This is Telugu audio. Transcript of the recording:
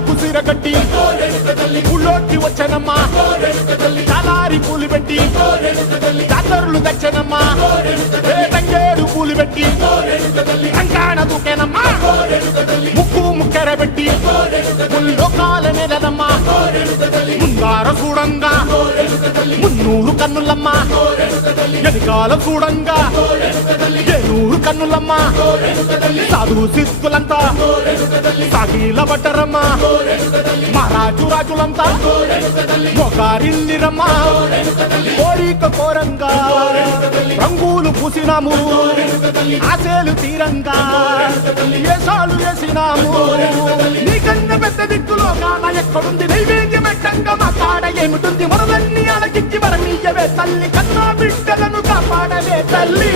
ఊళ్ళకు సిరగట్టి ఊళ్ళోకి వచ్చనమ్మా చాలారి పూలు పెట్టి జాతరులు తెచ్చనమ్మా తంగేడు పూలు పెట్టి కంకాణ దూకేనమ్మా ముక్కు ముక్కెర పెట్టి ముల్లోకాల నెలనమ్మా ముందార చూడంగా మున్నూరు కన్నులమ్మా ఎనికాల చూడంగా ఏనూరు కన్నులమ్మా సాధువు సిద్ధులంతా సాగిల బట్టరమ్మా మహారాజు రాజులంతా మొగారిల్లిరమ్మా కోరిక కోరంగా రంగులు పూసినాము ఆశలు తీరంగా ఏసాలు వేసినాము నీకన్నా పెద్ద దిక్కులో కాన ఎక్కడుంది నైవేద్యం పెట్టంగా మా కాడ ఏమిటుంది మనలన్నీ అలకిచ్చి మరణీయవే తల్లి కన్నా బిడ్డలను కాపాడవే తల్లి